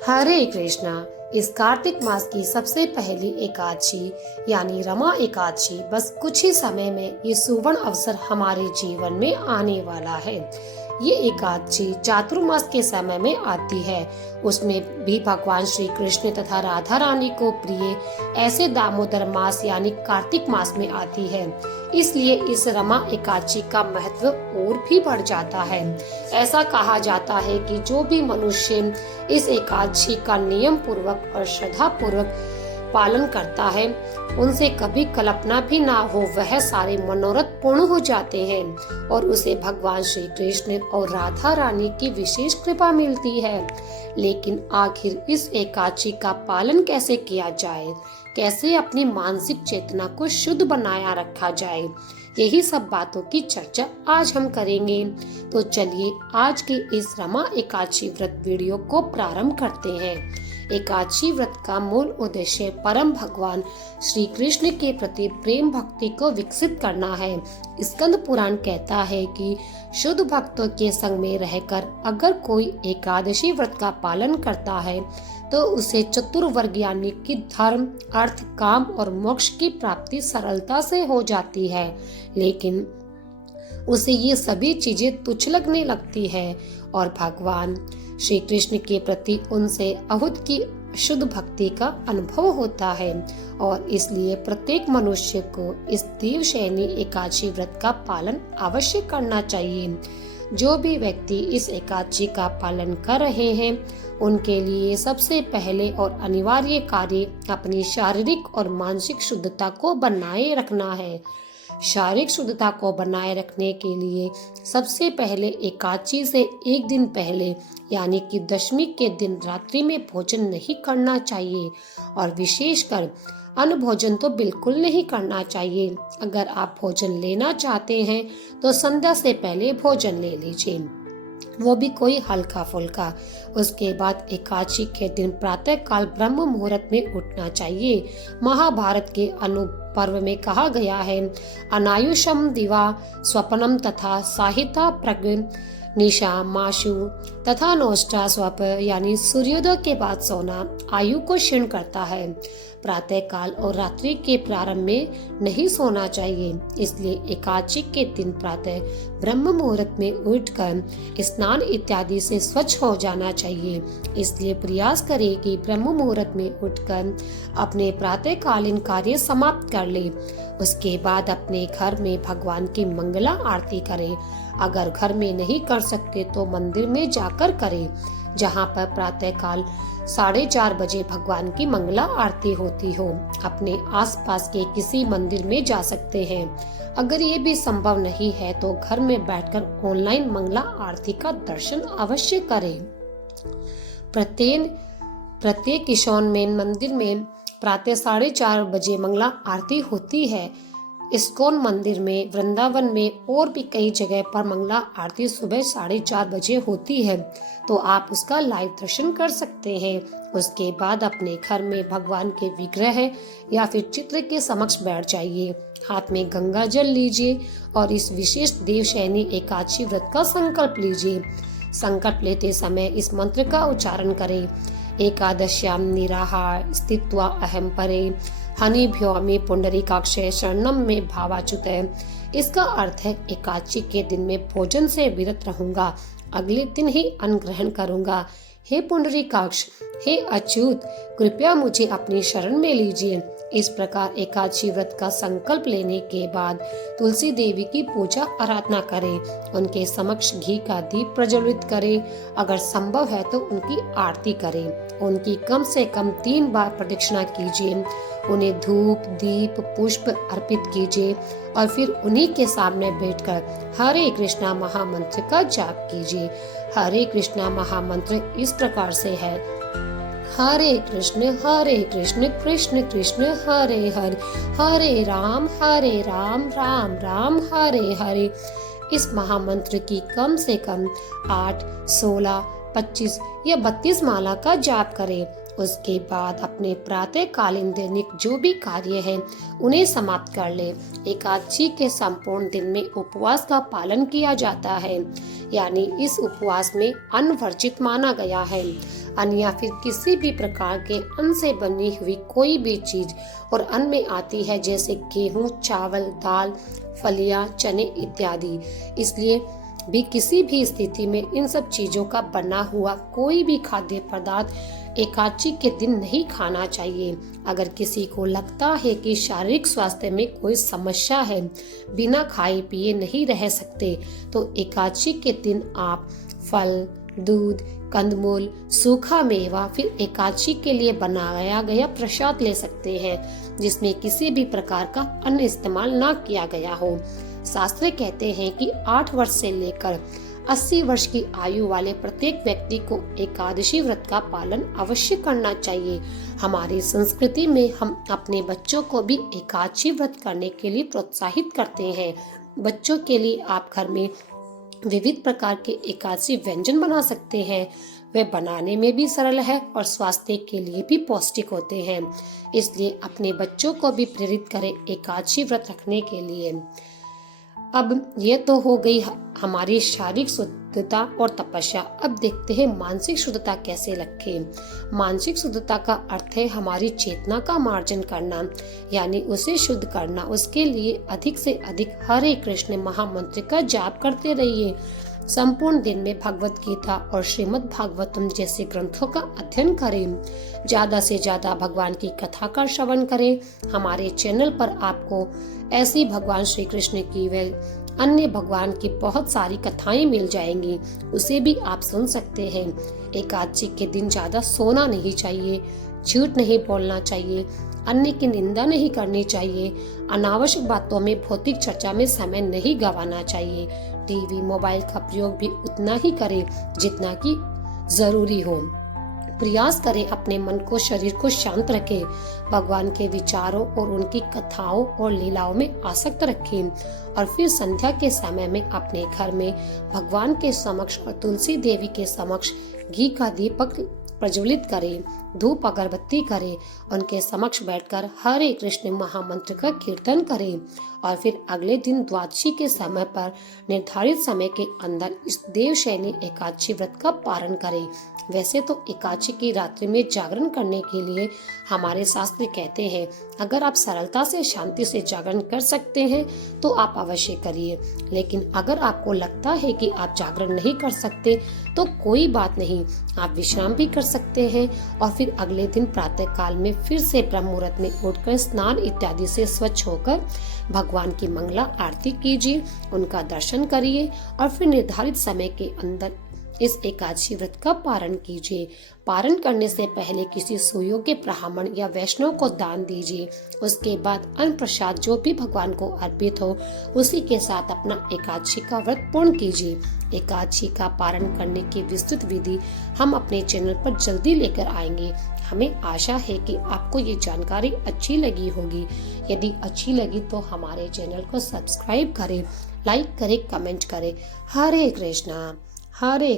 हरे कृष्णा। इस कार्तिक मास की सबसे पहली एकादशी यानी रमा एकादशी बस कुछ ही समय में ये सुवर्ण अवसर हमारे जीवन में आने वाला है। ये एकादशी चातुर्मास के समय में आती है। उसमें भी भगवान श्री कृष्ण तथा राधा रानी को प्रिय ऐसे दामोदर मास यानी कार्तिक मास में आती है। इसलिए इस रमा एकादशी का महत्व और भी बढ़ जाता है। ऐसा कहा जाता है कि जो भी मनुष्य इस एकादशी का नियम पूर्वक और श्रद्धा पूर्वक पालन करता है, उनसे कभी कल्पना भी ना हो वह सारे मनोरथ पूर्ण हो जाते हैं और उसे भगवान श्री कृष्ण और राधा रानी की विशेष कृपा मिलती है। लेकिन आखिर इस एकादशी का पालन कैसे किया जाए, कैसे अपनी मानसिक चेतना को शुद्ध बनाया रखा जाए, यही सब बातों की चर्चा आज हम करेंगे। तो चलिए आज के इस रमा एकादशी व्रत वीडियो को प्रारंभ करते हैं। एकादशी व्रत का मूल उद्देश्य परम भगवान श्री कृष्ण के प्रति प्रेम भक्ति को विकसित करना है। स्कंद पुराण कहता है कि शुद्ध भक्तों के संग में रहकर अगर कोई एकादशी व्रत का पालन करता है तो उसे चतुर्वर्ग यानी कि धर्म, अर्थ, काम और मोक्ष की प्राप्ति सरलता से हो जाती है। लेकिन उसे ये सभी चीजें तुच्छ लगने लगती है और भगवान श्री कृष्ण के प्रति उनसे अहूत की शुद्ध भक्ति का अनुभव होता है और इसलिए प्रत्येक मनुष्य को इस देवशयनी एकादशी व्रत का पालन अवश्य करना चाहिए। जो भी व्यक्ति इस एकादशी का पालन कर रहे हैं उनके लिए सबसे पहले और अनिवार्य कार्य अपनी शारीरिक और मानसिक शुद्धता को बनाए रखना है। शारीरिक शुद्धता को बनाए रखने के लिए सबसे पहले एकादशी से एक दिन पहले यानी कि दशमी के दिन रात्रि में भोजन नहीं करना चाहिए और विशेषकर अन्न भोजन तो बिल्कुल नहीं करना चाहिए। अगर आप भोजन लेना चाहते हैं तो संध्या से पहले भोजन ले लीजिए, वो भी कोई हल्का फुल्का। उसके बाद एकादशी के दिन प्रातः काल ब्रह्म मुहूर्त में उठना चाहिए। महाभारत के पर्व में कहा गया है, अनायुषम दिवा स्वप्नम तथा साहिता प्रज्ञ निशा माशु तथा नोष्टा स्वप यानी सूर्योदय के बाद सोना आयु को क्षीण करता है। प्रातः काल और रात्रि के प्रारंभ में नहीं सोना चाहिए। इसलिए एकादशी के दिन प्रातः ब्रह्म मुहूर्त में उठकर स्नान इत्यादि से स्वच्छ हो जाना चाहिए। इसलिए प्रयास करें कि ब्रह्म मुहूर्त में उठकर अपने प्रातःकालीन कार्य समाप्त कर ले। उसके बाद अपने घर में भगवान की मंगला आरती करें। अगर घर में नहीं कर सकते तो मंदिर में जाकर करें, जहाँ पर प्रातःकाल 4:30 बजे भगवान की मंगला आरती होती हो। अपने आसपास के किसी मंदिर में जा सकते हैं। अगर ये भी संभव नहीं है तो घर में बैठकर ऑनलाइन मंगला आरती का दर्शन अवश्य करें। प्रत्येक इस्कॉन में मंदिर में प्रातः 4:30 बजे मंगला आरती होती है। इस्कॉन मंदिर में, वृंदावन में और भी कई जगह पर मंगला आरती सुबह 4:30 बजे होती है, तो आप उसका लाइव दर्शन कर सकते हैं। उसके बाद अपने घर में भगवान के विग्रह या फिर चित्र के समक्ष बैठ जाइए। हाथ में गंगा जल लीजिए और इस विशेष देवशयनी एकादशी व्रत का संकल्प लीजिए। संकल्प लेते समय इस मंत्र का उच्चारण करें, एकादश्याम निराहार स्थित्वा अहम परे हनिभ्यो मे पुंडरीकाक्षे शरणम में भावाच्युत। इसका अर्थ है एकादशी के दिन में भोजन से विरत रहूंगा, अगले दिन ही अन्न ग्रहण करूंगा। हे पुंडरीकाक्ष, हे अच्युत, कृपया मुझे अपनी शरण में लीजिए। इस प्रकार एकादशी व्रत का संकल्प लेने के बाद तुलसी देवी की पूजा आराधना करें। उनके समक्ष घी का दीप प्रज्वलित करें। अगर संभव है तो उनकी आरती करें। उनकी कम से कम 3 बार प्रदक्षिणा कीजिए। उन्हें धूप, दीप, पुष्प अर्पित कीजिए और फिर उन्हीं के सामने बैठकर हरे कृष्णा महामंत्र का जाप कीजिए। हरे कृष्णा महामंत्र इस प्रकार से है, हरे कृष्ण कृष्ण कृष्ण हरे हरे, हरे राम राम राम हरे हरे। इस महामंत्र की कम से कम 8, 16, 25 या 32 माला का जाप करें। उसके बाद अपने प्रातःकालीन दैनिक जो भी कार्य हैं उन्हें समाप्त कर ले। एकादशी के संपूर्ण दिन में उपवास का पालन किया जाता है, यानी इस उपवास में अन्न वर्जित माना गया है। अन्न या फिर किसी भी प्रकार के अन्न से बनी हुई कोई भी चीज और अन्न में आती है, जैसे गेहूं, चावल, दाल, फलियां, चने इत्यादि। इसलिए भी किसी भी स्थिति में इन सब चीजों का बना हुआ कोई भी खाद्य पदार्थ एकादशी के दिन नहीं खाना चाहिए। अगर किसी को लगता है कि शारीरिक स्वास्थ्य में कोई समस्या है, बिना खाए पिए नहीं रह सकते, तो एकादशी के दिन आप फल, दूध, कंदमूल, सूखा मेवा, फिर एकादशी के लिए बनाया गया प्रसाद ले सकते हैं, जिसमें किसी भी प्रकार का अन्न इस्तेमाल न किया गया हो। शास्त्र कहते हैं कि 8 वर्ष से लेकर 80 वर्ष की आयु वाले प्रत्येक व्यक्ति को एकादशी व्रत का पालन अवश्य करना चाहिए। हमारी संस्कृति में हम अपने बच्चों को भी एकादशी व्रत करने के लिए प्रोत्साहित करते हैं। बच्चों के लिए आप घर में विविध प्रकार के एकादशी व्यंजन बना सकते हैं। वे बनाने में भी सरल है और स्वास्थ्य के लिए भी पौष्टिक होते हैं। इसलिए अपने बच्चों को भी प्रेरित करें एकादशी व्रत रखने के लिए। अब ये तो हो गई हमारी शारीरिक शुद्धता और तपस्या। अब देखते हैं मानसिक शुद्धता कैसे रखें। मानसिक शुद्धता का अर्थ है हमारी चेतना का मार्जन करना, यानी उसे शुद्ध करना। उसके लिए अधिक से अधिक हरे कृष्ण महामंत्र का जाप करते रहिए। संपूर्ण दिन में भगवत गीता और श्रीमद् भागवतम जैसे ग्रंथों का अध्ययन करें। ज्यादा से ज्यादा भगवान की कथा का श्रवण करें। हमारे चैनल पर आपको ऐसी भगवान श्री कृष्ण की व अन्य भगवान की बहुत सारी कथाएं मिल जाएंगी, उसे भी आप सुन सकते हैं। एकादशी के दिन ज्यादा सोना नहीं चाहिए, झूठ नहीं बोलना चाहिए, अन्य की निंदा नहीं करनी चाहिए, अनावश्यक बातों में भौतिक चर्चा में समय नहीं गंवाना चाहिए। टीवी, मोबाइल का प्रयोग भी उतना ही करें जितना कि जरूरी हो। प्रयास करें अपने मन को, शरीर को शांत रखें। भगवान के विचारों और उनकी कथाओं और लीलाओं में आसक्त रखें और फिर संध्या के समय में अपने घर में भगवान के समक्ष और तुलसी देवी के समक्ष घी का दीपक प्रज्वलित करें, धूप अगरबत्ती करें, उनके समक्ष बैठकर हरे कृष्ण महामंत्र का कीर्तन करें और फिर अगले दिन द्वादशी के समय पर निर्धारित समय के अंदर इस देवशयनी एकादशी व्रत का पारण करें। वैसे तो एकादशी की रात्रि में जागरण करने के लिए हमारे शास्त्र कहते हैं, अगर आप सरलता से, शांति से जागरण कर सकते हैं तो आप अवश्य करिए। लेकिन अगर आपको लगता है कि आप जागरण नहीं कर सकते तो कोई बात नहीं, आप विश्राम भी कर सकते हैं और फिर अगले दिन प्रातः काल में फिर से ब्रह्म मुहूर्त में उठकर स्नान इत्यादि से स्वच्छ होकर भगवान की मंगला आरती कीजिए, उनका दर्शन करिए और फिर निर्धारित समय के अंदर इस एकादशी व्रत का पारण कीजिए। पारण करने से पहले किसी सुयोग्य ब्राह्मण या वैष्णव को दान दीजिए। उसके बाद अन्न प्रसाद जो भी भगवान को अर्पित हो उसी के साथ अपना एकादशी का व्रत पूर्ण कीजिए। एकादशी का पारण करने की विस्तृत विधि हम अपने चैनल पर जल्दी लेकर आएंगे। हमें आशा है कि आपको ये जानकारी अच्छी लगी होगी। यदि अच्छी लगी तो हमारे चैनल को सब्सक्राइब करें, लाइक करें, कमेंट करें। हरे कृष्णा। हरे